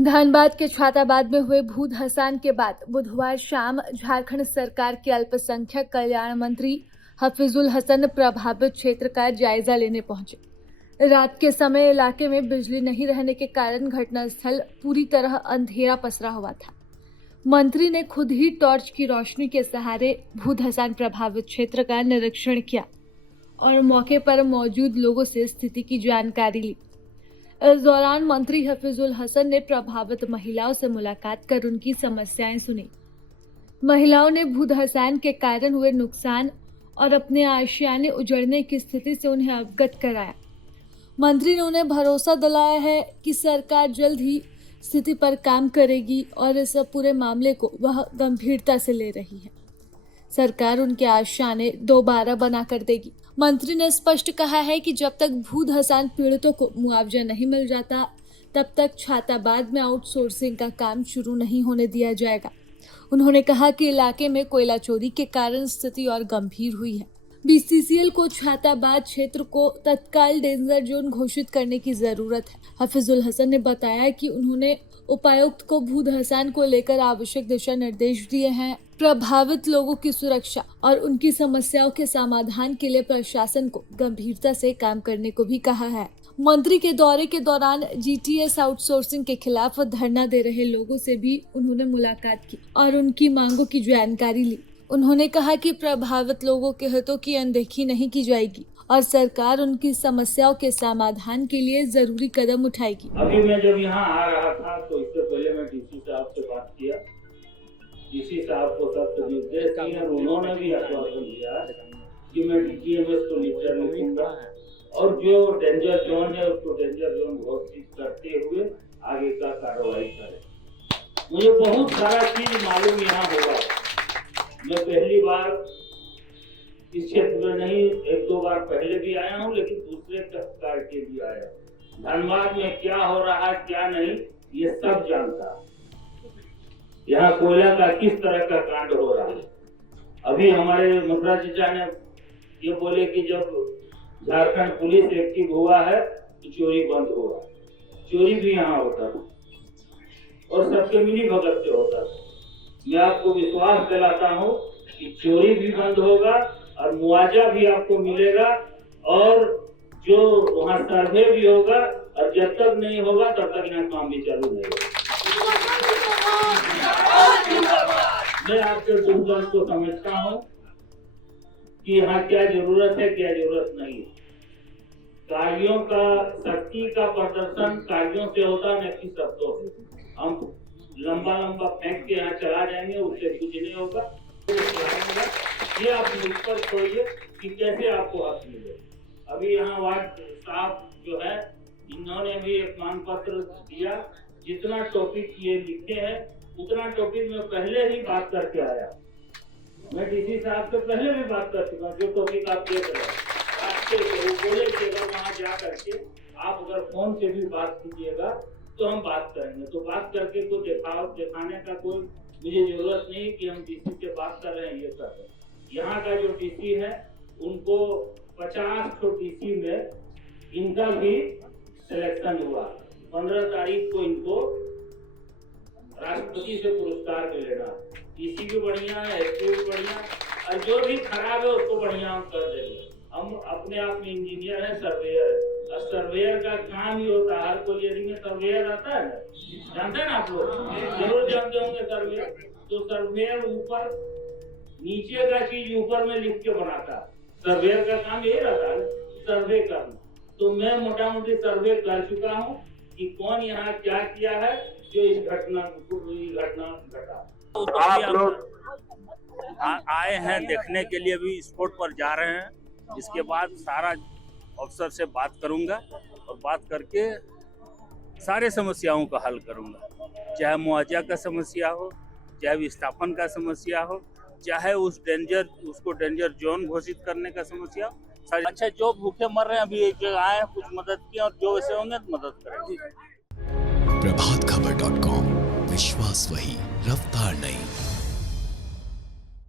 धनबाद के छाताबाद में हुए भूधंसान के बाद बुधवार शाम झारखंड सरकार के अल्पसंख्यक कल्याण मंत्री हफीजुल हसन प्रभावित क्षेत्र का जायजा लेने पहुंचे। रात के समय इलाके में बिजली नहीं रहने के कारण घटनास्थल पूरी तरह अंधेरा पसरा हुआ था। मंत्री ने खुद ही टॉर्च की रोशनी के सहारे भूधंसान प्रभावित क्षेत्र का निरीक्षण किया और मौके पर मौजूद लोगों से स्थिति की जानकारी ली। इस दौरान मंत्री हफीजुल हसन ने प्रभावित महिलाओं से मुलाकात कर उनकी समस्याएं सुनी। महिलाओं ने भूधंसान के कारण हुए नुकसान और अपने आशियाने उजड़ने की स्थिति से उन्हें अवगत कराया। मंत्री ने उन्हें भरोसा दिलाया है कि सरकार जल्द ही स्थिति पर काम करेगी और इस पूरे मामले को वह गंभीरता से ले रही है। सरकार उनके आशियाने दोबारा बना कर देगी। मंत्री ने स्पष्ट कहा है कि जब तक भूधंसान पीड़ितों को मुआवजा नहीं मिल जाता तब तक छाताबाद में आउटसोर्सिंग का काम शुरू नहीं होने दिया जाएगा। उन्होंने कहा कि इलाके में कोयला चोरी के कारण स्थिति और गंभीर हुई है। बीसीसीएल को छाताबाद क्षेत्र को तत्काल डेंजर जोन घोषित करने की जरूरत है। हफीजुल हसन ने बताया कि उन्होंने उपायुक्त को भूधंसान को लेकर आवश्यक दिशा निर्देश दिए हैं। प्रभावित लोगों की सुरक्षा और उनकी समस्याओं के समाधान के लिए प्रशासन को गंभीरता से काम करने को भी कहा है। मंत्री के दौरे के दौरान जीटीएस आउटसोर्सिंग के खिलाफ धरना दे रहे लोगों से भी उन्होंने मुलाकात की और उनकी मांगों की जानकारी ली। उन्होंने कहा कि प्रभावित लोगों के हितों की अनदेखी नहीं की जाएगी और सरकार उनकी समस्याओं के समाधान के लिए जरूरी कदम उठाएगी। अभी मैं जब यहाँ आ रहा था तो इससे पहले मैं डीसी साहब से बात किया। डीसी साहब को सख्त निर्देश दिए और उन्होंने भी आश्वासन दिया कि मैं डीटीएमएस को लेटर लिखूंगा और जो डेंजर जोन है उसको डेंजर जोन घोषित करते हुए आगे का कार्रवाई करें। मुझे बहुत सारा चीज मालूम यहाँ होगा। मैं पहली बार इस क्षेत्र में नहीं, एक दो बार पहले भी आया हूँ, लेकिन दूसरे प्रकार के भी आया। धनबाद में क्या हो रहा है क्या नहीं ये सब जानता। यहाँ कोयला का किस तरह का कांड हो रहा है। अभी हमारे मुखरा चाचा ने ये बोले कि जब झारखंड पुलिस एक्टिव हुआ है तो चोरी बंद होगा। चोरी भी यहाँ होता है और सबके मिली भगत से होता है। मैं आपको विश्वास दिलाता हूँ कि चोरी भी बंद होगा और मुआवजा भी आपको मिलेगा और जो वहाँ सर्वे भी होगा और जब तक नहीं होगा तब तक यहाँ काम भी चालू नहीं होगा। मैं आपके दुर्दर्द को समझता हूँ कि यहाँ क्या जरूरत है क्या जरूरत नहीं है। कार्यों का शक्ति का प्रदर्शन कार्यों से होता न कि शब्दों से। हम लंबा लंबा फेंक के यहाँ चला जाएंगे उससे कुछ नहीं होगा। ये आप मुझ पर छोड़िए कि कैसे आपको हक मिले। अभी यहाँ वार्ड साहब जो है इन्होंने भी एक मांग पत्र दिया। जितना टॉपिक ये लिखे हैं उतना टॉपिक में पहले ही बात करके आया। मैं डीसी साहब से पहले भी बात कर चुका। जो टॉपिक आप देख रहे हैं वो बोले कि अगर वहाँ जा करके आप अगर फोन से भी बात कीजिएगा तो हम बात करेंगे। तो बात करके को दिखाने का कोई मुझे जरूरत नहीं कि हम डीसी से बात कर रहे हैं। ये कर रहे हैं। यहाँ का जो डीसी है उनको 50 ठो डीसी में इनका भी सिलेक्शन हुआ। 15 तारीख को इनको राष्ट्रपति से पुरस्कार मिलेगा। डीसी भी बढ़िया है, एसपी भी बढ़िया, और जो भी खराब है उसको बढ़िया हम कर देंगे। हम अपने आप में इंजीनियर है, सर्वेयर है। सर्वेयर का काम ही होता है। हर कोलियरी में सर्वेयर आता है ना, जानते हैं ना आप लोग, जरूर जानते होंगे सर्वेयर। तो सर्वेयर ऊपर नीचे का चीज ऊपर में लिख के बनाता है। सर्वेयर का काम यही रहता है, सर्वे करना। तो मैं मोटा मोटी सर्वे कर चुका हूँ कि कौन यहाँ क्या किया है जो इस घटना घटा। आप लोग आए हैं देखने के लिए, भी स्पॉट पर जा रहे हैं। इसके बाद सारा अफसर से बात करूंगा और बात करके सारे समस्याओं का हल करूंगा। चाहे मुआवजा का समस्या हो, चाहे विस्थापन का समस्या हो, चाहे उसको डेंजर जोन घोषित करने का समस्या हो। अच्छा, जो भूखे मर रहे हैं अभी एक जगह आए, कुछ मदद की और जो वैसे होंगे तो मदद करेंगे। प्रभातखबर.com, विश्वास वही, रफ्तार नहीं।